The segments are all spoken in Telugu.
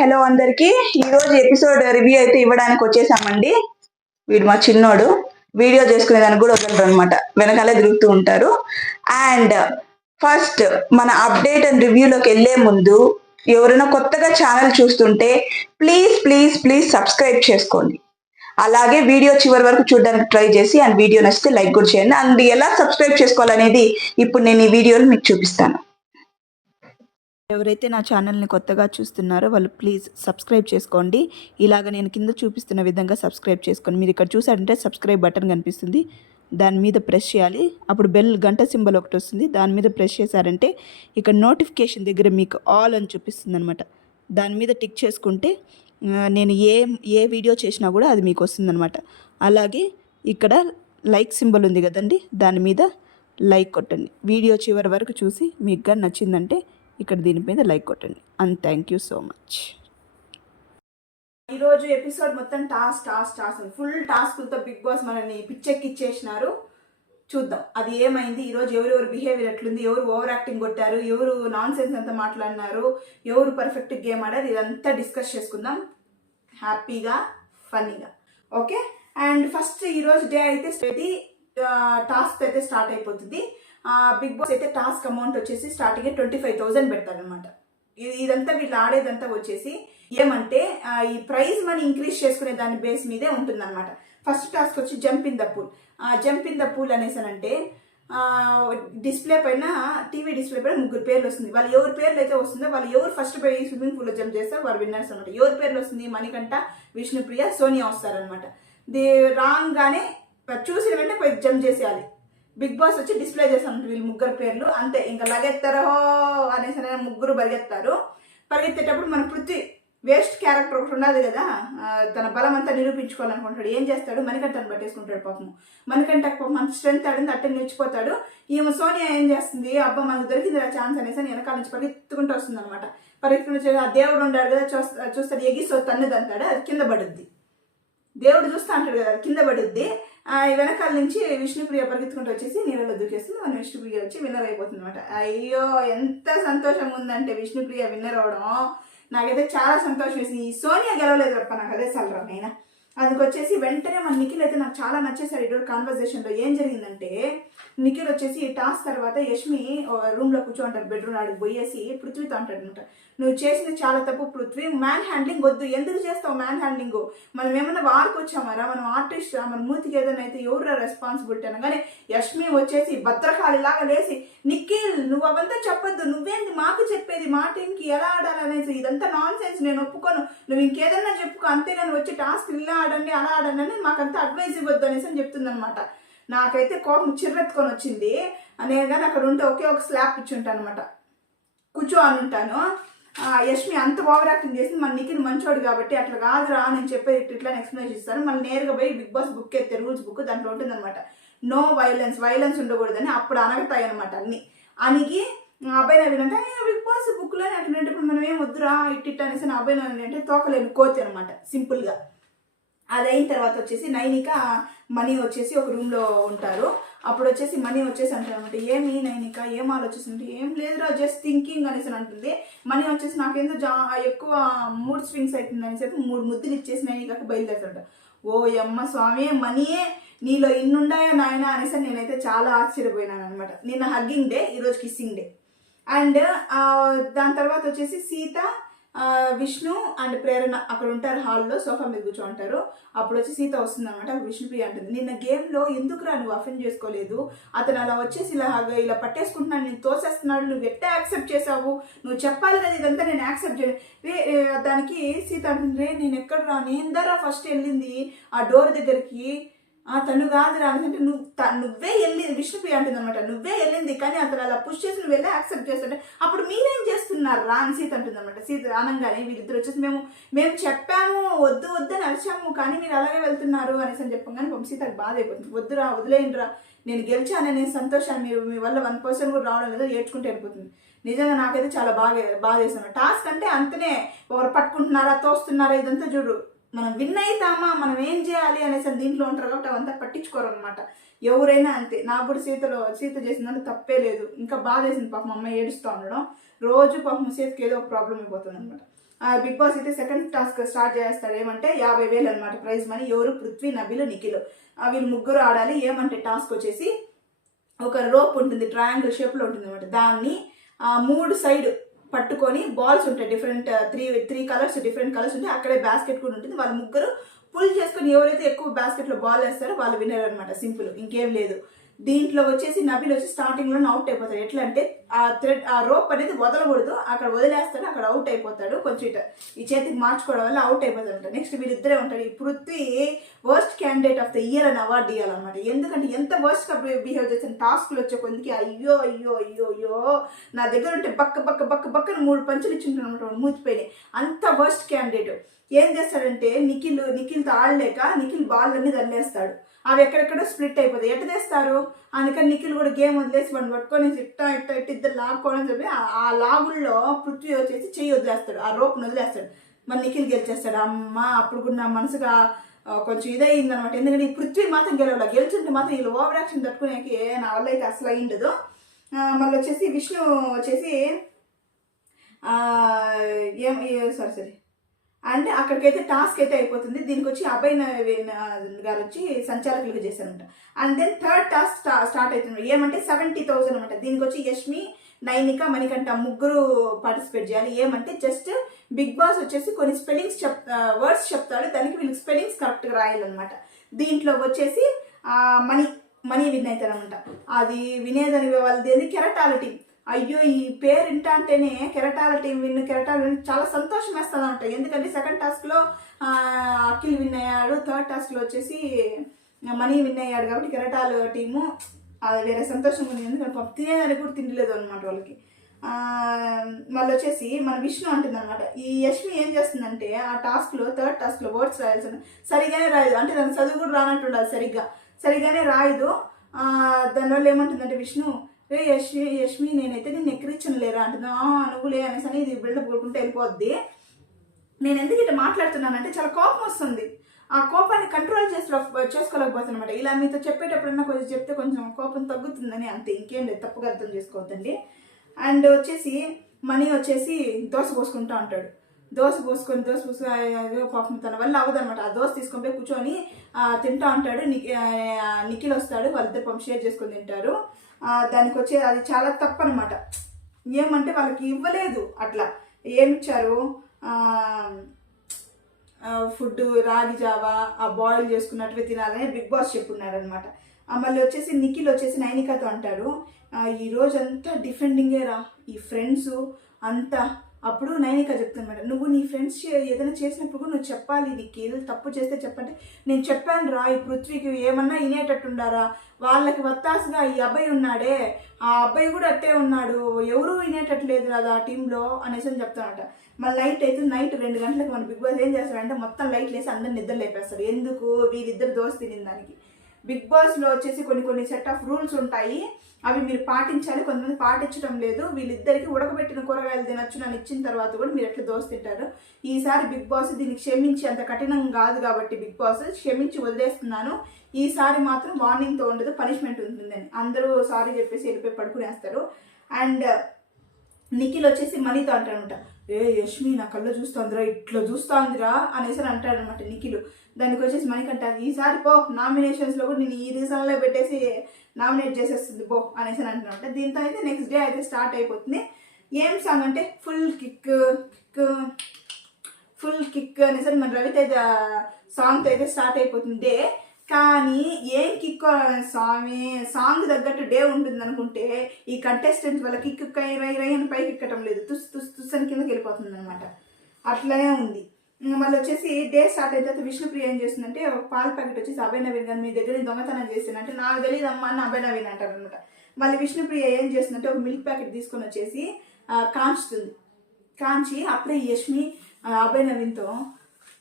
హలో అందరికి ఈరోజు ఎపిసోడ్ రివ్యూ అయితే ఇవ్వడానికి వచ్చేసామండి. వీడు మా చిన్నోడు వీడియో చేసుకునే దానికి కూడా వదలరు అనమాట, వెనకాలే తిరుగుతూ ఉంటారు. అండ్ ఫస్ట్ మన అప్డేట్ అండ్ రివ్యూలోకి వెళ్ళే ముందు ఎవరైనా కొత్తగా ఛానల్ చూస్తుంటే ప్లీజ్ ప్లీజ్ ప్లీజ్ సబ్స్క్రైబ్ చేసుకోండి. అలాగే వీడియో చివరి వరకు చూడడానికి ట్రై చేసి అండ్ వీడియో నచ్చితే లైక్ కూడా చేయండి. అండ్ ఎలా సబ్స్క్రైబ్ చేసుకోవాలనేది ఇప్పుడు నేను ఈ వీడియోలో మీకు చూపిస్తాను. ఎవరైతే నా ఛానల్ని కొత్తగా చూస్తున్నారో వాళ్ళు ప్లీజ్ సబ్స్క్రైబ్ చేసుకోండి. ఇలాగ నేను కింద చూపిస్తున్న విధంగా సబ్స్క్రైబ్ చేసుకోండి. మీరు ఇక్కడ చూసారంటే సబ్స్క్రైబ్ బటన్ కనిపిస్తుంది, దాని మీద ప్రెస్ చేయాలి. అప్పుడు బెల్ గంట సింబల్ ఒకటి వస్తుంది, దాని మీద ప్రెస్ చేశారంటే ఇక్కడ నోటిఫికేషన్ దగ్గర మీకు ఆల్ అని చూపిస్తుంది అనమాట. దాని మీద టిక్ చేసుకుంటే నేను ఏ వీడియో చేసినా కూడా అది మీకు వస్తుందన్నమాట. అలాగే ఇక్కడ లైక్ సింబల్ ఉంది కదండి, దాని మీద లైక్ కొట్టండి. వీడియో చివరి వరకు చూసి మీకు నచ్చిందంటే ఇక్కడ దీని మీద లైక్ కొట్టండి. And thank you so much. ఈరోజు ఎపిసోడ్ మొత్తం టాస్క్ ఫుల్ టాస్క్లతో బిగ్ బాస్ మనల్ని పిచ్చెక్కిచ్చేసినారు. చూద్దాం అది ఏమైంది, ఈరోజు ఎవరెవరు బిహేవియర్ ఎట్లుంది, ఎవరు ఓవర్ యాక్టింగ్ కొట్టారు, ఎవరు నాన్ సెన్స్ అంతా మాట్లాడినారు, ఎవరు పర్ఫెక్ట్ గేమ్ ఆడారు, ఇదంతా డిస్కస్ చేసుకుందాం హ్యాపీగా ఫన్నీగా. ఓకే, అండ్ ఫస్ట్ ఈరోజు డే అయితే టాస్క్ అయితే స్టార్ట్ అయిపోతుంది. బిగ్ బాస్ అయితే టాస్క్ అమౌంట్ వచ్చేసి స్టార్టింగ్ 25,000 పెడతారనమాట. ఇదంతా వీళ్ళు ఆడేదంతా వచ్చేసి ఏమంటే ఈ ప్రైజ్ మనీ ఇంక్రీజ్ చేసుకునే దాని బేస్ మీదే ఉంటుందన్నమాట. ఫస్ట్ టాస్క్ వచ్చి జంప్ ఇన్ ద పూల్ అనేసానంటే డిస్ప్లే పైన టీవీ డిస్ప్లే పైన 3 పేర్లు వస్తుంది. వాళ్ళు ఎవరి పేర్లు అయితే వస్తుందో వాళ్ళు ఎవరు ఫస్ట్ పోయి స్విమ్మింగ్ పూల్లో జంప్ చేస్తారు వారు విన్నర్స్ అనమాట. ఎవరి పేర్లు వస్తుంది, మణికంఠ, విష్ణుప్రియ, సోనియా వస్తారనమాట. రాగానే చూసిన వెంటనే పోయి జంప్ చేసేయాలి. బిగ్ బాస్ వచ్చి డిస్ప్లే చేస్తాను వీళ్ళు 3 పేర్లు అంతే. ఇంకా లగెత్తారో అనేసి 3 పరిగెత్తేటప్పుడు మన పృథ్వీ వేస్ట్ క్యారెక్టర్ ఒకటి ఉండదు కదా, తన బలం అంతా నిరూపించుకోవాలనుకుంటాడు. ఏం చేస్తాడు, మణికంఠను పట్టేసుకుంటాడు. పాపం మణికంఠకు పాపం అంత స్ట్రెంత్ ఆడింది, అట్టే నిలిచిపోతాడు. ఈమె సోనియా ఏం చేస్తుంది, అబ్బా మనకు దొరికింది ఆ ఛాన్స్ అనేసి వెనకాల నుంచి పరిగెత్తుకుంటూ వస్తుంది అనమాట. పరిగెత్తుకుంటూ ఆ దేవుడు ఉన్నాడు కదా, చూస్తాడు, ఎగిసో తన్నుది అంటాడు, అది కింద పడుద్ది. దేవుడు చూస్తా అంటాడు కదా, కింద పడుద్ది. వెనకాల నుంచి విష్ణుప్రియ పరిగెత్తుకుంటూ వచ్చేసి నీళ్ళలో దూకేస్తుంది. మన విష్ణుప్రియ వచ్చి విన్నర్ అయిపోతుంది అనమాట. అయ్యో ఎంత సంతోషంగా ఉందంటే విష్ణుప్రియ విన్నర్ అవడం, నాకైతే చాలా సంతోషం వేసింది. ఈ సోనియా గెలవలేదు తప్ప నాకు అదే సలరా నేను. అందుకొచ్చేసి వెంటనే మన నిఖిల్ అయితే నాకు చాలా నచ్చేసాడు. ఇటువంటి కాన్వర్జేషన్లో ఏం జరిగిందంటే నిఖిల్ వచ్చేసి ఈ టాస్క్ తర్వాత యష్మి రూమ్లో కూర్చోంటారు, బెడ్రూమ్ ఆడికి పోయేసి పృథ్వీతో అంటాడు అనమాట, నువ్వు చేసింది చాలా తప్పు పృథ్వీ, మ్యాన్ హ్యాండ్లింగ్ వద్దు, ఎందుకు చేస్తావు మ్యాన్ హ్యాండ్లింగ్, మనం ఏమన్నా వారికి వచ్చామరా, మనం ఆర్టిస్ట్, మన మూతికి ఏదైనా అయితే ఎవరు రెస్పాన్సిబిలిటీ అనగానే యష్మి వచ్చేసి భద్రకాళిలాగా లేసి, నిఖిల్ నువ్వు అవంతా చెప్పొద్దు, నువ్వేంటి మాకు చెప్పేది, మా టీంకి ఎలా ఆడాలనేసి, ఇదంతా నాన్ సెన్స్, నేను ఒప్పుకోను, నువ్వు ఇంకేదన్నా చెప్పుకో, అంతేగాని వచ్చి టాస్క్ ఇలా ఆడండి అలా ఆడండి అని మాకంతా అడ్వైజ్ ఇవ్వద్దు అనేసి అని చెప్తుంది అనమాట. నాకైతే కోపం చిర్రెత్తుకొని వచ్చింది. నేను కానీ అక్కడ ఉంటే ఒకే ఒక స్లాప్ ఇచ్చుంటాను అనమాట, కూర్చో అని ఉంటాను. యష్మి అంత ఓవర్ యాక్టింగ్ చేసి మన నిఖిల్ మంచోడు కాబట్టి అట్లా కాదురా నేను చెప్పేది ఇట్లా ఎక్స్ప్లెనేషన్ ఇస్తాను. మళ్ళీ నేరుగా పోయి బిగ్ బాస్ బుక్ ఎత్తే రూల్స్ బుక్ దాంట్లో ఉంటుందన్నమాట, నో వైలెన్స్ ఉండకూడదని. అప్పుడు అనగతాయి అనమాట అన్ని. అనిగి అబ్బాయి నవ్వినంటే బిగ్ బాస్ బుక్లోనే అట్లంటే ఇప్పుడు మనం ఏం వద్దురా ఇట్ట అనేసి అబ్బాయి నవ్వి అంటే తోకలేని కోతి అనమాట సింపుల్గా. అది అయిన తర్వాత వచ్చేసి నైనిక మనీ వచ్చేసి ఒక రూమ్లో ఉంటారు. అప్పుడు వచ్చేసి మనీ వచ్చేసి అంటారు అనమాట, ఏమి నైనిక ఏం ఆలోచిస్తుంటే, ఏం లేదురా జస్ట్ థింకింగ్ అనేసి అంటుంది. మనీ వచ్చేసి నాకేందో ఎక్కువ మూడ్ స్వింగ్స్ అవుతుంది అని చెప్పి 3 ముద్దులు ఇచ్చేసి నైనికకి బయలుదేరుతాడు. ఓ అమ్మ స్వామి, మనీయే నీలో ఇన్నుండాయా నాయన అనేసి నేనైతే చాలా ఆశ్చర్యపోయినాను అనమాట. నిన్న హగ్గింగ్ డే, ఈరోజు కిస్సింగ్ డే. అండ్ దాని తర్వాత వచ్చేసి సీత, విష్ణు అండ్ ప్రేరణ అక్కడ ఉంటారు హాల్లో, సోఫా మీద కూర్చోంటారు. అప్పుడు వచ్చి సీత వస్తుంది అనమాట. విష్ణుప్రియ అంటుంది, నిన్న గేమ్లో ఎందుకురా నువ్వు అఫెండ్ చేసుకోలేదు, అతను అలా వచ్చేసి ఇలా పట్టేసుకుంటున్నాడు, నేను తోసేస్తున్నాడు, నువ్వు ఎట్టా యాక్సెప్ట్ చేసావు, నువ్వు చెప్పాలి కదా ఇదంతా నేను యాక్సెప్ట్ చేయలేదు. దానికి సీత అంటుంది, నేను ఎక్కడ రా, నేను దరా ఫస్ట్ వెళ్ళింది ఆ డోర్ దగ్గరికి, తను కాదు రా అంటే నువ్వే వెళ్ళింది, విష్ణుప్రియ అంటుంది అనమాట, నువ్వే వెళ్ళింది కానీ అతను అలా పుష్ చేసి నువ్వు వెళ్ళి యాక్సెప్ట్ చేస్తుంటే అప్పుడు మీరేం చేస్తున్నారు రా అని సీత అంటుంది అనమాట. సీత అనగానే వీళ్ళిద్దరు వచ్చేసి మేము చెప్పాము వద్దు అని అరిచాము కానీ మీరు అలాగే వెళ్తున్నారు అనేసి అని చెప్పగానే సీతకు బాధ అయిపోతుంది. వద్దురా వదిలేయండిరా, నేను గెలిచాననే సంతోషాన్ని మీరు మీ వల్ల 1% కూడా రావడం లేదో ఏడ్చుకుంటే వెళ్ళిపోతుంది. నిజంగా నాకైతే చాలా బాగా చేస్తాను. టాస్క్ అంటే అంతనే ఒకరు పట్టుకుంటున్నారా తోస్తున్నారా ఇదంతా చూడు, మనం విన్ అవుతామా మనం ఏం చేయాలి అనేసి దీంట్లో ఉంటారు కాబట్టి అవంతా పట్టించుకోరు అనమాట. ఎవరైనా అంతే. నాకు కూడా సీత చేసిందంటే తప్పే లేదు. ఇంకా బాధ వేసింది పాపం అమ్మాయి ఏడుస్తూ ఉండడం, రోజు పాపం సీతకి ఏదో ఒక ప్రాబ్లం అయిపోతుంది అనమాట. బిగ్ బాస్ అయితే సెకండ్ టాస్క్ స్టార్ట్ చేస్తారు. ఏమంటే 50,000 అనమాట ప్రైజ్ మనీ. ఎవరు? పృథ్వీ, నబిల్, నిఖిల్. వీళ్ళు ముగ్గురు ఆడాలి. ఏమంటే టాస్క్ వచ్చేసి ఒక రోప్ ఉంటుంది, ట్రయాంగిల్ షేప్లో ఉంటుంది అనమాట. దాన్ని 3 సైడ్ పట్టుకొని బాల్స్ ఉంటాయి, different three colours, different colours ఉంటాయి. అక్కడే బాస్కెట్ కూడా ఉంటుంది. వాళ్ళు ముగ్గురు పుల్ చేసుకొని ఎవరైతే ఎక్కువ బాస్కెట్లో బాల్ వేస్తారో వాళ్ళు విన్నర్ అనమాట. సింపుల్, ఇంకేం లేదు. దీంట్లో వచ్చేసి నబిల్ వచ్చి స్టార్టింగ్లో అవుట్ అయిపోతాడు. ఎట్లా అంటే ఆ రోప్ అనేది వదలకూడదు, అక్కడ వదిలేస్తాడు, అక్కడ అవుట్ అయిపోతాడు. కొంచెం ఈ చేతికి మార్చుకోవడం వల్ల అవుట్ అయిపోతాడు. నెక్స్ట్ వీళ్ళిద్దరే ఉంటారు. ఈ Prithvi worst candidate of the year అని అవార్డు ఇవ్వాలన్నమాట. ఎందుకంటే ఎంత వర్స్ట్గా బిహేవ్ చేసిన టాస్క్లు వచ్చే కొందికి అయ్యో అయ్యో అయ్యో అయ్యో నా దగ్గర ఉంటే బక్కన 3 పంచులు ఇచ్చింటాను అనమాట, మూతిపోయినాయి. అంత వర్స్ట్ క్యాండిడేట్. ఏం చేస్తాడంటే నిఖిల్తో ఆడలేక నిఖిల్ బాల్ అన్ని తల్లేస్తాడు. అవి ఎక్కడెక్కడో స్ప్లిట్ అయిపోతాయి. ఎట్ట తెస్తారు? అందుకని నిఖిల్ కూడా గేమ్ వదిలేసి వాడిని పట్టుకొని ఇట్ట ఇద్దరు లాక్కోవడం చెప్పి ఆ లాగుల్లో పృథ్వీ వచ్చేసి చెయ్యి వదిలేస్తాడు, ఆ రోప్ను వదిలేస్తాడు. మరి నిఖిల్ గెలిచేస్తాడు. అమ్మ అప్పుడు కూడా నా మనసుగా కొంచెం ఇదయింది అనమాట. ఎందుకంటే ఈ పృథ్వీ మాత్రం గెలుచుంటే మాత్రం వీళ్ళు ఓవర్ యాక్షన్ తట్టుకునేకి నా వల్ల అయితే అసలు అయ్యిండదు. మళ్ళీ వచ్చేసి విష్ణు వచ్చేసి సరే అంటే అక్కడికైతే టాస్క్ అయితే అయిపోతుంది. దీనికి వచ్చి అభయ్ నవీన్ గారు వచ్చి సంచాలకులుగా చేశారంట. And then third task start అవుతుంది. ఏమంటే 70,000 అనమాట. దీనికి వచ్చి యష్మి, నైనిక, మణికంఠ ముగ్గురు పార్టిసిపేట్ చేయాలి. ఏమంటే జస్ట్ బిగ్ బాస్ వచ్చేసి కొన్ని స్పెల్లింగ్స్ వర్డ్స్ చెప్తాడు, దానికి వీళ్ళకి స్పెల్లింగ్స్ కరెక్ట్గా రాయాలన్నమాట. దీంట్లో వచ్చేసి మనీ విన్ అవుతారనమాట. అది వినేదని వాళ్ళది కెరటాలిటీ. అయ్యో ఈ పేరు వింటా అంటేనే కెరటాల టీం చాలా సంతోషం వేస్తుంది అనమాట. ఎందుకంటే సెకండ్ టాస్క్లో అఖిల్ విన్ అయ్యాడు, థర్డ్ టాస్క్లో వచ్చేసి మనీ విన్ అయ్యాడు. కాబట్టి కెరటాల టీము అది వేరే సంతోషంగా ఉంది. ఎందుకంటే తినేదానికి కూడా తినలేదు అనమాట వాళ్ళకి. మళ్ళీ వచ్చేసి మన విష్ణు అంటుంది అనమాట. ఈ యష్మి ఏం చేస్తుందంటే ఆ టాస్క్లో థర్డ్ టాస్క్లో వర్డ్స్ రాయాల్సిన సరిగానే రాయదు. అంటే దాని చదువు కూడా రానట్టు ఉండాలి, సరిగానే రాయదు. దానివల్ల ఏమంటుందంటే విష్ణు, రే యష్మి నేనైతే నేను ఎక్కిరించను లేరా అంటున్నా. నువ్వులే అనేసి అని ఇది బిల్డప్ కొడుకుంటూ వెళ్ళిపోద్ది. నేను ఎందుకు ఇట్లా మాట్లాడుతున్నానంటే చాలా కోపం వస్తుంది. ఆ కోపాన్ని కంట్రోల్ చేసుకోలేకపోతున్నమాట. ఇలా మీతో చెప్పేటప్పుడన్నా కొంచెం చెప్తే కొంచెం కోపం తగ్గుతుందని, అంతే, ఇంకేం లేదు, తప్పుగా అర్థం చేసుకోవద్దండి. అండ్ వచ్చేసి మనీ వచ్చేసి దోశ పోసుకుంటూ ఉంటాడు. దోశ పోసుకొని పాపం తన వల్ల అవ్వదనమాట. ఆ దోశ తీసుకొని పోయి కూర్చొని తింటూ ఉంటాడు. నిఖిల్ వస్తాడు, వాళ్ళిద్దరు పంప్ షేర్ చేసుకొని తింటారు. దానికి వచ్చే అది చాలా తప్పు అనమాట. ఏమంటే వాళ్ళకి ఇవ్వలేదు, అట్లా ఏమిచ్చారు ఫుడ్, రాగి జావా బాయిల్ చేసుకున్నట్టుగా తినాలని బిగ్ బాస్ చెప్పున్నాడు అనమాట. మళ్ళీ వచ్చేసి నిఖిల్ వచ్చేసి నైనికతో అంటాడు, ఈరోజంతా డిఫెండింగే రా ఈ ఫ్రెండ్స్ అంతా. అప్పుడు నైనిక చెప్తానమాట, నువ్వు నీ ఫ్రెండ్స్ ఏదైనా చేసినప్పుడు కూడా నువ్వు చెప్పాలి, నిఖిల్ తప్పు చేస్తే చెప్పంటే నేను చెప్పాను రా. ఈ పృథ్వీకి ఏమన్నా వినేటట్టుండారా? వాళ్ళకి వత్తాసుగా ఈ అబ్బాయి ఉన్నాడే, ఆ అబ్బాయి కూడా అట్టే ఉన్నాడు, ఎవరూ వినేటట్లేదు కదా ఆ టీంలో అనేసి అని చెప్తానట. మళ్ళీ నైట్ 2 గంటలకు మన బిగ్ బాస్ ఏం చేస్తాడంటే మొత్తం లైట్లు వేసి అందరు నిద్ర లేపేస్తాడు. ఎందుకు? వీరిద్దరు దోశ తినిన దానికి. బిగ్ బాస్లో వచ్చేసి కొన్ని సెట్ ఆఫ్ రూల్స్ ఉంటాయి, అవి మీరు పాటించాలి. కొంతమంది పాటించడం లేదు. వీళ్ళిద్దరికి ఉడకబెట్టిన కూరగాయలు తినొచ్చు అని ఇచ్చిన తర్వాత కూడా మీరు ఎట్లా దోశ తింటారు? ఈసారి బిగ్ బాస్ దీనికి క్షమించి, అంత కఠినం కాదు కాబట్టి బిగ్ బాస్ క్షమించి వదిలేస్తున్నాను. ఈసారి మాత్రం వార్నింగ్తో ఉండదు, పనిష్మెంట్ ఉంటుందని అందరూ సారీ చెప్పేసి వెళ్ళిపోయి పడుకునేస్తారు. అండ్ నిఖిల్ వచ్చేసి మనీతో అంటాడనమాట, యష్మి నా కళ్ళ చూస్తుందిరా, ఇట్లా చూస్తుందిరా అనేసి అంటాడనమాట నిఖిల్. దానికి వచ్చేసి మణికంఠ, ఈసారి పో నామినేషన్స్లో కూడా నేను ఈ రీజన్లో పెట్టేసి నామినేట్ చేసేస్తుంది పో అనేసి అంటున్నామంట. దీంతో అయితే నెక్స్ట్ డే అయితే స్టార్ట్ అయిపోతుంది. ఏం సాంగ్ అంటే ఫుల్ కిక్ అనేసి మన రవితేజ సాంగ్తో అయితే స్టార్ట్ అయిపోతుంది డే. కానీ ఏం కిక్ స్వామి, సాంగ్ తగ్గట్టు డే ఉంటుంది అనుకుంటే ఈ కంటెస్టెంట్ వల్ల కిక్ రై అని పైకి ఎక్కటం లేదు, తుస్ అని కిందకి వెళ్ళిపోతుంది అనమాట. అట్లనే ఉంది. మళ్ళీ వచ్చేసి డే స్టార్ట్ అయిన తర్వాత విష్ణుప్రియ ఏం చేస్తుందంటే ఒక పాల ప్యాకెట్ వచ్చేసి అభయ్ నవీన్ గారు మీ దగ్గర దొంగతనం చేస్తానంటే నాకు తెలియదు అమ్మ అని అభయ్ నవీన్ అంటారు అనమాట. మళ్ళీ విష్ణుప్రియ ఏం చేస్తుందంటే ఒక మిల్క్ ప్యాకెట్ తీసుకొని వచ్చేసి కాంచి అప్పుడే యష్మి అభయ్ నవీన్తో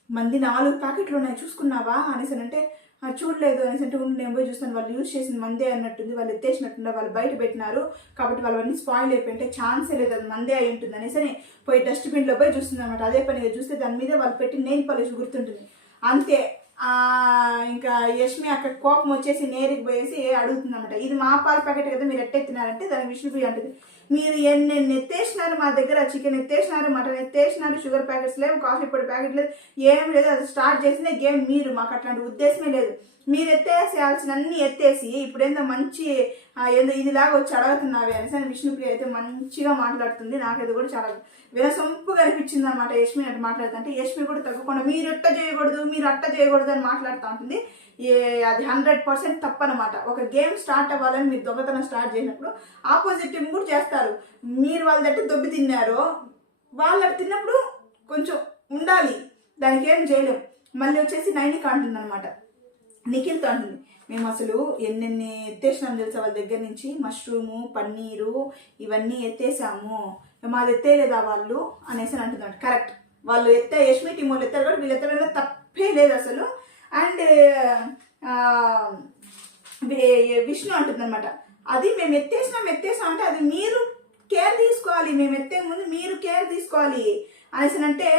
మంది 4 ప్యాకెట్లు ఉన్నాయి చూసుకున్నావా అనేసి అంటే చూడలేదు అనేసి అంటే నేను పోయి చూస్తాను, వాళ్ళు యూజ్ చేసిన మందే అన్నట్టుంది, వాళ్ళు ఎత్తేసినట్టుండే, వాళ్ళు బయట పెట్టినారు కాబట్టి వాళ్ళన్నీ స్పాయిల్ అయిపోయింటే ఛాన్సే లేదు, అది మందే అయి ఉంటుంది అనేసి పోయి డస్ట్బిన్లో పోయి చూస్తుంది అనమాట. అదే పనిగా చూస్తే దాని మీద వాళ్ళు పెట్టి నెయిల్ పాలిష్ గుర్తుంటుంది అంతే. ఇంకా యష్మి అక్కడ కోపం వచ్చేసి నేరుకి పోయేసి అడుగుతుంది అనమాట, ఇది మా పాల ప్యాకెట్ కదా మీరు ఎట్టెత్తినారంటే దాని విష్ణుప్రియ అంటుంది, మీరు ఎన్నెన్ని ఎత్తేసినారు మా దగ్గర, చికెన్ ఎత్తేసినారు, మటన్ ఎత్తేసినారు, షుగర్ ప్యాకెట్స్ లేవు, కాఫీ పొడి ప్యాకెట్ లేదు, ఏం లేదు. అది స్టార్ట్ చేసిన గేమ్ మీరు. మాకు అట్లాంటి ఉద్దేశమే లేదు. మీరు ఎత్తేసేయాల్సిన అన్ని ఎత్తేసి ఇప్పుడు ఏందో మంచి ఏందో ఇదిలాగా వచ్చి అడుగుతున్నావి అనేసి అని విష్ణుప్రియ అయితే మంచిగా మాట్లాడుతుంది. నాకైతే కూడా చాలా వినసొంపుగా అనిపించింది అనమాట యష్మి అట్లా మాట్లాడుతుంటే. యష్మి కూడా తగ్గకుండా మీరు ఎట్ట చేయకూడదు, మీరు అట్ట చేయకూడదు అని మాట్లాడుతూ ఉంటుంది. అది 100% తప్పనమాట. ఒక గేమ్ స్టార్ట్ అవ్వాలని మీరు దొంగతనం స్టార్ట్ చేసినప్పుడు ఆపోజిట్ టీం కూడా చేస్తారు. మీరు వాళ్ళ దగ్గర దొబ్బి తిన్నారో వాళ్ళు తిన్నప్పుడు కొంచెం ఉండాలి, దానికి ఏం చేయలేం. మళ్ళీ వచ్చేసి నైనికి అంటుంది అనమాట, నిఖిల్తో అంటుంది, మేము అసలు ఎన్నెన్ని ఎత్తేసినాం తెలుసా వాళ్ళ దగ్గర నుంచి, మష్రూము, పన్నీరు ఇవన్నీ ఎత్తేసాము, మాది ఎత్తేలేదా వాళ్ళు అనేసి అంటుందంట. కరెక్ట్, వాళ్ళు యష్మి టీం వాళ్ళు ఎత్తారు కాబట్టి వీళ్ళు ఎత్తడంలో తప్పే లేదు అసలు. అండ్ విష్ణు అంటుందన్నమాట, అది మేము ఎత్తేసాం అంటే అది మీరు కేర్ తీసుకోవాలి, మేము ఎత్తే ముందు మీరు కేర్ తీసుకోవాలి అనేసి అంటే,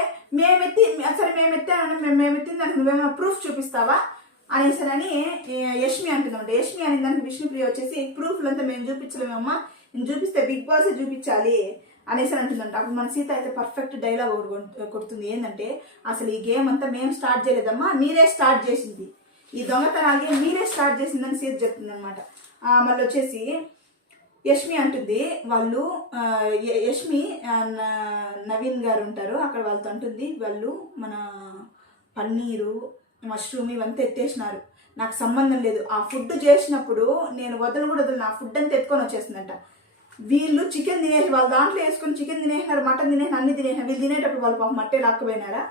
సరే మేము ఎత్తిన దానికి నువ్వేమైనా ప్రూఫ్ చూపిస్తావా అనేసరని యష్మి అంటుందంట. యష్మి అనే దానికి విష్ణుప్రియ వచ్చేసి ప్రూఫ్లు అంతా మేము చూపించలేమమ్మా, నేను చూపిస్తే బిగ్ బాస్ చూపించాలి అనేసి అంటుందంట. అప్పుడు మన సీత అయితే పర్ఫెక్ట్ డైలాగ్ కొడుతుంది, ఏంటంటే అసలు ఈ గేమ్ అంతా మేము స్టార్ట్ చేయలేదమ్మా, మీరే స్టార్ట్ చేసింది, ఈ దొంగతనాల గేమ్ మీరే స్టార్ట్ చేసిందని సీత చెప్తుంది అనమాట. మళ్ళీ వచ్చేసి యష్మి అంటుంది, వాళ్ళు యష్మి నవీన్ గారు ఉంటారు అక్కడ, వాళ్ళతో అంటుంది వాళ్ళు మన పన్నీరు, మష్రూమ్ ఇవంతా ఎత్తేసినారు, నాకు సంబంధం లేదు, ఆ ఫుడ్ చేసినప్పుడు నేను వదలు నా ఫుడ్ అంతా ఎత్తుకొని వచ్చేస్తుందంట. వీళ్ళు చికెన్ తినేసి వాళ్ళ దాంట్లో వేసుకొని చికెన్ తినేసినారు, మటన్ తినేసినారు, అన్ని తినేసినారు. వీళ్ళు తినేటప్పుడు వాళ్ళు పాపం మట్టే లాక్కుపోయినారా?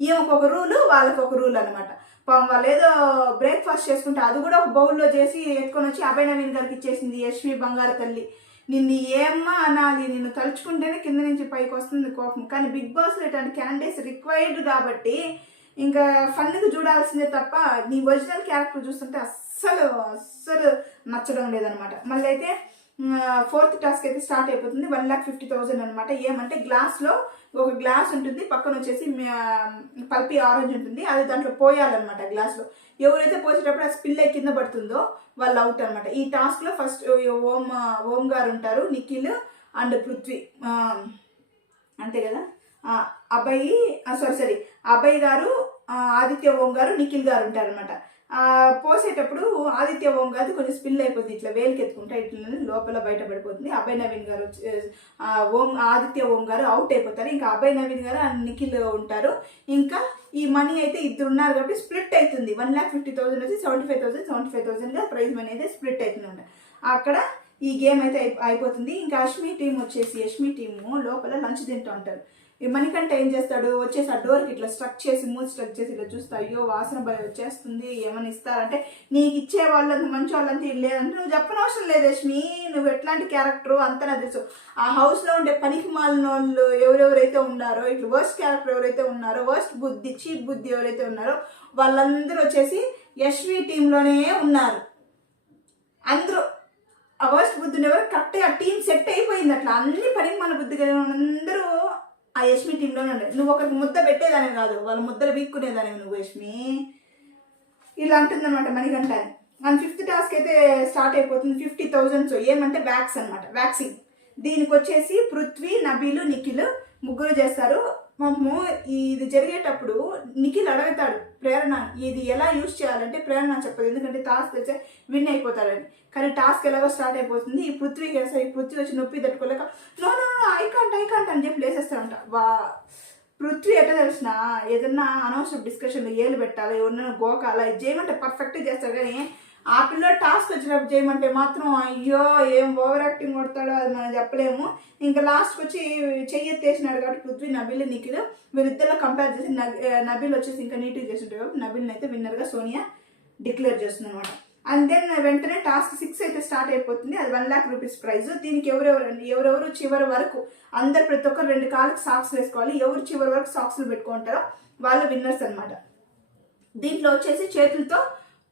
ఈమెకు ఒక రూలు వాళ్ళకి ఒక రూల్ అనమాట. పాపం వాళ్ళు ఏదో బ్రేక్ఫాస్ట్ చేసుకుంటే అది కూడా ఒక బౌల్లో చేసి ఎత్తుకొని వచ్చి అభయ్ నవీన్ గారికి ఇచ్చేసింది యష్మి బంగారు తల్లి. నిన్ను ఏమ్మా అనాలి, నిన్ను తలుచుకుంటేనే కింద నుంచి పైకి వస్తుంది కోపం. కానీ బిగ్ బాస్లో ఇట్లాంటి క్యాండిడేట్స్ రిక్వైర్డ్ కాబట్టి ఇంకా ఫన్గా చూడాల్సిందే తప్ప నీ ఒరిజినల్ క్యారెక్టర్ చూస్తుంటే అస్సలు నచ్చడం లేదనమాట. మళ్ళీ అయితే 4th టాస్క్ అయితే స్టార్ట్ అయిపోతుంది. 1,50,000 అనమాట. ఏమంటే గ్లాస్లో ఒక గ్లాస్ ఉంటుంది, పక్కన వచ్చేసి పల్పీ ఆరెంజ్ ఉంటుంది, అది దాంట్లో పోయాలన్నమాట. గ్లాస్లో ఎవరైతే పోసేటప్పుడు ఆ స్పిల్ అయి కింద పడుతుందో వాళ్ళు అవుట్ అనమాట. ఈ టాస్క్లో ఫస్ట్ ఓం గారు ఉంటారు, నిఖిల్ అండ్ పృథ్వీ, అంతే కదా, అభయ్ గారు, ఆదిత్య ఓం గారు, నిఖిల్ గారు ఉంటారు అనమాట. పోసేటప్పుడు ఆదిత్య ఓం గారు కొంచెం స్పిల్ అయిపోతుంది, ఇట్లా వేలికి ఎత్తుకుంటా ఇట్లా లోపల బయట పడిపోతుంది. అభయ్ నవీన్ గారు ఆదిత్య ఓం గారు అవుట్ అయిపోతారు. ఇంకా అభయ్ నవీన్ గారు అండ్ నిఖిల్ ఉంటారు. ఇంకా ఈ మనీ అయితే ఇద్దరు ఉన్నారు కాబట్టి స్ప్లిట్ అవుతుంది. 1,50,000 వచ్చి 75,000 ప్రైజ్ మనీ అయితే స్ప్లిట్ అవుతుంది. అక్కడ ఈ గేమ్ అయితే అయిపోతుంది. ఇంకా యష్మి టీము లోపల లంచ్ తింటూ ఉంటారు. ఈ మణికంఠ ఏం చేస్తాడు, వచ్చేసి ఆ డోర్కి ఇట్లా స్ట్రక్ చేసి ఇట్లా చూస్తా, అయ్యో వాసన భయం వచ్చేస్తుంది, ఏమని ఇస్తారంటే, నీకు ఇచ్చే వాళ్ళంతా మంచి వాళ్ళంతా లేదంటే నువ్వు చెప్పనవసరం లేదు యష్మి, నువ్వు ఎట్లాంటి క్యారెక్టర్ అంతా నాకు తెలుసు. ఆ హౌస్లో ఉండే పనికి మాలిన వాళ్ళు ఎవరెవరైతే ఉన్నారో, ఇట్లా వర్స్ట్ క్యారెక్టర్ ఎవరైతే ఉన్నారో, చీప్ బుద్ధి ఎవరైతే ఉన్నారో వాళ్ళందరూ వచ్చేసి యష్మి టీంలోనే ఉన్నారు. అందరూ ఆ వర్స్ట్ బుద్ధి ఉండేవారు కరెక్ట్గా ఆ టీం సెట్ అయిపోయింది. అట్లా అన్ని పనికి మన బుద్ధి కలిగిన అందరూ ఆ యష్మి టీంలోనే ఉండదు. నువ్వు ఒకరికి ముద్ద పెట్టేదానే కాదు, వాళ్ళ ముద్దలు వీక్కునేదానివి నువ్వు యష్మి, ఇలా అంటుందన్నమాట మణికంఠ. అండ్ 5th టాస్క్ అయితే స్టార్ట్ అయిపోతుంది. 50,000 ఏమంటే వ్యాక్స్ అనమాట, వ్యాక్సింగ్. దీనికి వచ్చేసి పృథ్వీ, నబీలు, నిఖిల్ ముగ్గురు చేస్తారు. మనము ఇది జరిగేటప్పుడు నిఖిల్ అడుగుతాడు ప్రేరణ, ఇది ఎలా యూజ్ చేయాలంటే ప్రేరణ చెప్పదు, ఎందుకంటే టాస్క్ తెలిసే విన్ అయిపోతారని. కానీ టాస్క్ ఎలాగో స్టార్ట్ అయిపోతుంది. ఈ పృథ్వీకి వేస్తారు, ఈ పృథ్వీ వచ్చి నొప్పి తట్టుకోలేక నో ఐ కాంట్ అని చెప్పి లేసేస్తాడంట. పృథ్వీ ఎట్లా తెలిసిన ఏదన్నా అనవసరం డిస్కషన్లో ఏలు పెట్టాలి, ఎవరినైనా గోకాల, ఇది చేయమంటే పర్ఫెక్ట్గా చేస్తాడు. కానీ ఆ పిల్లలు టాస్క్ వచ్చినప్పుడు చేయమంటే మాత్రం అయ్యో ఏం ఓవర్ యాక్టింగ్ కొడతాడో అది మనం చెప్పలేము. ఇంకా లాస్ట్కి వచ్చి చెయ్యెత్తేసినాడు కాబట్టి పృథ్వీ, నబీల్, నిఖిల్ వీరిద్దరిలో కంపేర్ చేసి నబీల్ వచ్చేసి ఇంకా నీట్గా చేస్తుంటారు కాబట్టి నబీల్ని అయితే విన్నర్గా సోనియా డిక్లేర్ చేస్తుంది అనమాట. అండ్ దెన్ వెంటనే టాస్క్ 6 అయితే స్టార్ట్ అయిపోతుంది. అది 1,00,000 రూపీస్ ప్రైజ్. దీనికి ఎవరెవరు చివరి వరకు అందరు ప్రతి ఒక్కరు 2 కాళ్ళకి సాక్స్ వేసుకోవాలి. ఎవరు చివరి వరకు సాక్స్లు పెట్టుకుంటారో వాళ్ళు విన్నర్స్ అనమాట. దీంట్లో వచ్చేసి చేతులతో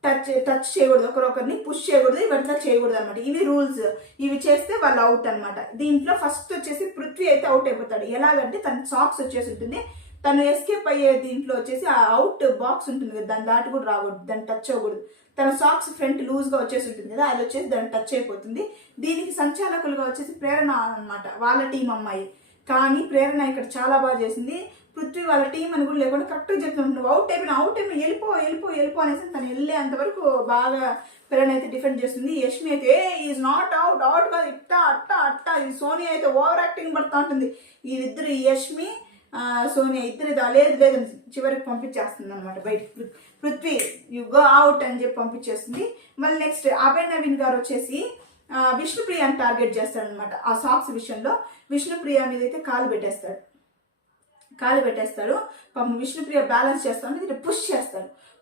టచ్ చేయకూడదు, ఒకరొకరిని పుష్ చేయకూడదు, ఇవంతా చేయకూడదు అనమాట. ఇవి రూల్స్. ఇవి చేస్తే వాళ్ళు అవుట్ అనమాట. దీంట్లో ఫస్ట్ వచ్చేసి పృథ్వీ అయితే అవుట్ అయిపోతాడు. ఎలాగంటే తన సాక్స్ వచ్చేసి ఉంటుంది, తను ఎస్కేప్ అయ్యే దీంట్లో వచ్చేసి ఆ అవుట్ బాక్స్ ఉంటుంది కదా, దాన్ని దాటి కూడా రాకూడదు, దాన్ని టచ్ అవ్వకూడదు. తన సాక్స్ ఫ్రంట్ లూజ్గా వచ్చేసి ఉంటుంది కదా, అది వచ్చేసి దాన్ని టచ్ అయిపోతుంది. దీనికి సంచాలకులుగా వచ్చేసి ప్రేరణ అనమాట, వాళ్ళ టీం అమ్మాయి. కానీ ప్రేరణ ఇక్కడ చాలా బాగా చేసింది. పృథ్వీ వాళ్ళ టీం అని కూడా లేకుండా కరెక్ట్గా చెప్తున్నాడు, నువ్వు అవుట్ అయిపోయి వెళ్ళిపో అనేసి తను వెళ్ళే అంతవరకు బాగా ప్రేరణ అయితే డిఫెండ్ చేస్తుంది. యష్మి అయితే ఈజ్ నాట్ అవుట్ కాదు, అట్టా ఇది సోనియా అయితే ఓవర్ యాక్టింగ్ పడుతూ ఉంటుంది. వీళ్ళిద్దరు యష్మి సోనియా ఇద్దరు లేదు చివరికి పంపించేస్తుంది అనమాట బయటికి. పృథ్వీ యు గో అవుట్ అని చెప్పి పంపించేస్తుంది. మళ్ళీ నెక్స్ట్ అభయ్ నవీన్ గారు వచ్చేసి విష్ణుప్రియని టార్గెట్ చేస్తాడు అనమాట. ఆ సాక్స్ విషయంలో విష్ణుప్రియ మీద అయితే కాలు పెట్టేస్తాడు. పాపం విష్ణుప్రియ బ్యాలెన్స్ చేస్తాడు, ఇట్లా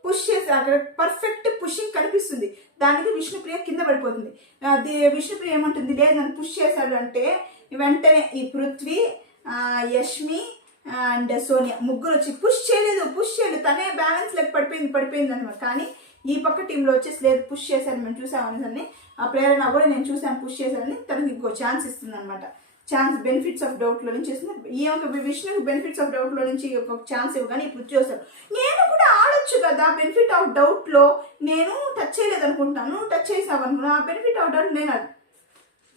పుష్ చేసి అక్కడ పర్ఫెక్ట్ పుషింగ్ కనిపిస్తుంది. దానికి విష్ణుప్రియ కింద పడిపోతుంది. విష్ణుప్రియ ఏమంటుంది, లేదు నన్ను పుష్ చేశాడు అంటే వెంటనే ఈ పృథ్వీ యష్మి అండ్ సోనియా ముగ్గురు వచ్చి పుష్ చేయలేదు తనే బ్యాలెన్స్ లెక్క పడిపోయింది అనమాట. కానీ ఈ పక్క టీంలో వచ్చేసి లేదు పుష్ చేశాను, మేము చూసామని ఆ ప్రేరణ కూడా నేను చూసాను పుష్ చేశానని తనకి ఇంకో ఛాన్స్ ఇస్తుంది అనమాట. ఛాన్స్ బెనిఫిట్స్ ఆఫ్ డౌట్లో నుంచి ఇస్తుంది. ఈ విష్ణుకి బెనిఫిట్స్ ఆఫ్ డౌట్లో నుంచి ఒక ఛాన్స్ ఇవ్వగానే ఇప్పుడు చూస్తాడు, నేను కూడా ఆడొచ్చు కదా బెనిఫిట్ ఆఫ్ డౌట్లో, నేను టచ్ చేయలేదు అనుకుంటాను, టచ్ చేసావు అనుకున్నా, బెనిఫిట్ ఆఫ్ డౌట్ నేను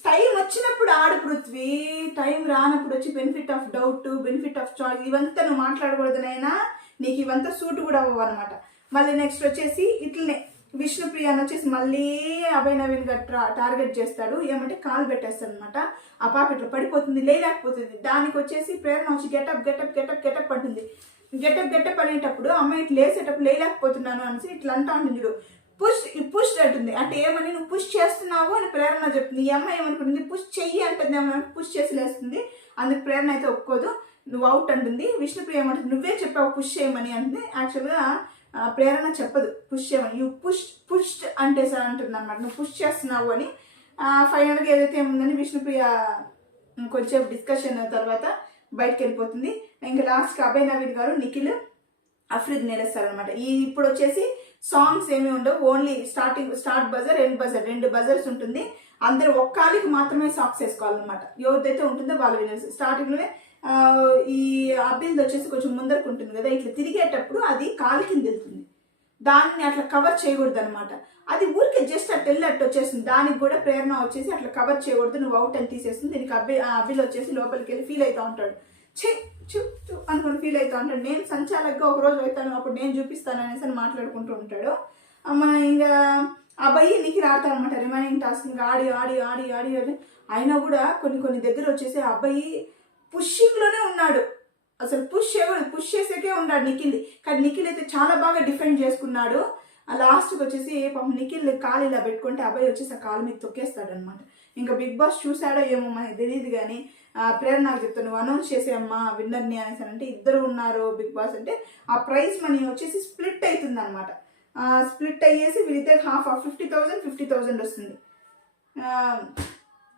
టైం వచ్చినప్పుడు ఆడు పృథ్వీ, టైం రానప్పుడు వచ్చి benefit of doubt, benefit of choice ఇవంతా నువ్వు మాట్లాడకూడదునైనా, నీకు ఇవంతా సూట్ కూడా అవ్వవు అనమాట. మళ్ళీ నెక్స్ట్ వచ్చేసి ఇట్లనే విష్ణుప్రియాని వచ్చేసి మళ్ళీ అభయ్ నవీన్ గారు టార్గెట్ చేస్తాడు. ఏమంటే కాలు పెట్టేస్తాడు అనమాట. ఆ పాప ఇట్లా పడిపోతుంది, లేకపోతుంది. దానికి వచ్చేసి ప్రేరణ వచ్చి గెటప్ అంటుంది. గెటప్ అనేటప్పుడు అమ్మాయి ఇట్లా లేసేటప్పుడు లేకపోతున్నాను అనేసి ఇట్లా అంటా ఉంటుంది. పుష్ అంటుంది. అంటే ఏమని నువ్వు పుష్ చేస్తున్నావు అని ప్రేరణ చెప్తుంది. ఈ అమ్మాయి ఏమనుకుంటుంది, పుష్ చెయ్యి అంటుంది, ఏమన్నా పుష్ చేసి లేస్తుంది. అందుకు ప్రేరణ అయితే ఒప్పుకోదు, నువ్వు అవుట్ అంటుంది. విష్ణుప్రియ ఏమంటుంది, నువ్వే చెప్పావు పుష్ చేయమని అంటే యాక్చువల్గా ప్రేరణ చెప్పదు పుష్ చేయమని, యూ పుష్ అంటే సార్ అంటుంది అనమాట, నువ్వు పుష్ చేస్తున్నావు అని. ఫైనల్గా ఏదైతే ఏముందని విష్ణుప్రియ కొంచెం డిస్కషన్ తర్వాత బయటకు వెళ్ళిపోతుంది. ఇంకా లాస్ట్కి అభయ్ నవీన్ గారు నిఖిల్ అఫ్రిద్ నిలేస్తారనమాట. ఇప్పుడు వచ్చేసి సాంగ్స్ ఏమీ ఉండవు, only start buzzer end buzzer 2 buzzers ఉంటుంది. అందరూ ఒక్కాలికి మాత్రమే సాక్స్ వేసుకోవాలన్నమాట. ఎవరిదైతే ఉంటుందో వాళ్ళు వినేసి స్టార్టింగ్లోనే ఈ అబ్బిల్ది వచ్చేసి కొంచెం ముందరకు ఉంటుంది కదా, ఇట్లా తిరిగేటప్పుడు అది కాలు కింద వెళ్తుంది, దాన్ని అట్లా కవర్ చేయకూడదు అనమాట. అది ఊరికే జస్ట్ అట్లా వెళ్ళి వచ్చేస్తుంది. దానికి కూడా ప్రేరణ వచ్చేసి అట్లా కవర్ చేయకూడదు, నువ్వు అవుట్ అని తీసేస్తుంది. దీనికి అబ్బిల్ వచ్చేసి లోపలికి వెళ్ళి ఫీల్ అవుతూ ఉంటాడు, చూ అనుకుని ఫీల్ అవుతూ ఉంటాడు. నేను సంచాలకుగా ఒకరోజు అవుతాను, అప్పుడు నేను చూపిస్తాను అనేసి అని మాట్లాడుకుంటూ ఉంటాడు. మన ఇంకా అబ్బాయి నిఖిల్ ఆడతారనమాట రిమైనింగ్ టాస్క్. ఇంకా ఆడి అయినా కూడా కొన్ని దగ్గర వచ్చేసి అబ్బాయి పుషింగ్లోనే ఉన్నాడు, అసలు పుష్ చేసేకే ఉన్నాడు నిఖిల్. కానీ నిఖిల్ అయితే చాలా బాగా డిఫెండ్ చేసుకున్నాడు. ఆ లాస్ట్కి వచ్చేసి పాపం నిఖిల్ కాలు ఇలా పెట్టుకుంటే అబ్బాయి వచ్చేసి ఆ కాలు మీద తొక్కేస్తాడు అనమాట. ఇంకా బిగ్ బాస్ చూసాడో ఏమో మనకి తెలియదు. కానీ ప్రేరణ నాకు చెప్తాను, నువ్వు అనౌన్స్ చేసేయమ్మా విన్నర్ని అనేసి అంటే ఇద్దరు ఉన్నారు బిగ్ బాస్ అంటే ఆ ప్రైజ్ మనీ వచ్చేసి స్ప్లిట్ అవుతుంది అనమాట. స్ప్లిట్ అయ్యేసి వీళ్ళిద్దరికి హాఫ్ 50,000 వస్తుంది.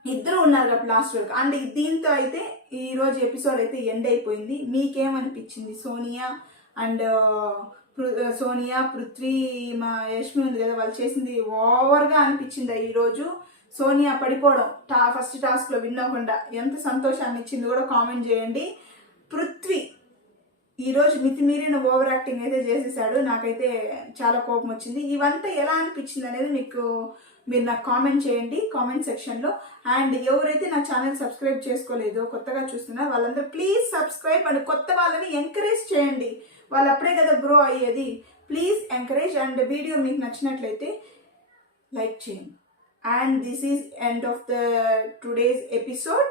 ఇద్దరు ఉన్నారు కాబట్టి లాస్ట్ వరకు. అండ్ దీంతో అయితే ఈరోజు ఎపిసోడ్ అయితే ఎండ్ అయిపోయింది. మీకేమనిపించింది? సోనియా పృథ్వీ మా యష్మి ఉంది కదా, వాళ్ళు చేసింది ఓవర్గా అనిపించింది ఈరోజు. సోనియా పడిపోవడం ఫస్ట్ టాస్క్లో విన్ అవ్వకుండా ఎంత సంతోషాన్ని ఇచ్చింది కూడా కామెంట్ చేయండి. పృథ్వీ ఈరోజు మితిమీరిన ఓవర్ యాక్టింగ్ అయితే చేసేసాడు, నాకైతే చాలా కోపం వచ్చింది. ఇవంతా ఎలా అనిపించింది అనేది మీరు నాకు కామెంట్ చేయండి కామెంట్ సెక్షన్లో. అండ్ ఎవరైతే నా ఛానల్ సబ్స్క్రైబ్ చేసుకోలేదో కొత్తగా చూస్తున్నారో వాళ్ళందరూ ప్లీజ్ సబ్స్క్రైబ్. అండ్ కొత్త వాళ్ళని ఎంకరేజ్ చేయండి, వాళ్ళు అప్పుడే కదా గ్రో అయ్యేది. Please encourage. అండ్ వీడియో మీకు నచ్చినట్లయితే లైక్ చేయండి. And this is end of the today's episode.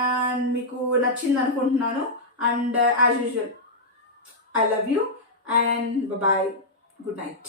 And మీకు నచ్చింది అనుకుంటున్నాను. And as usual I love you and bye-bye. Good night.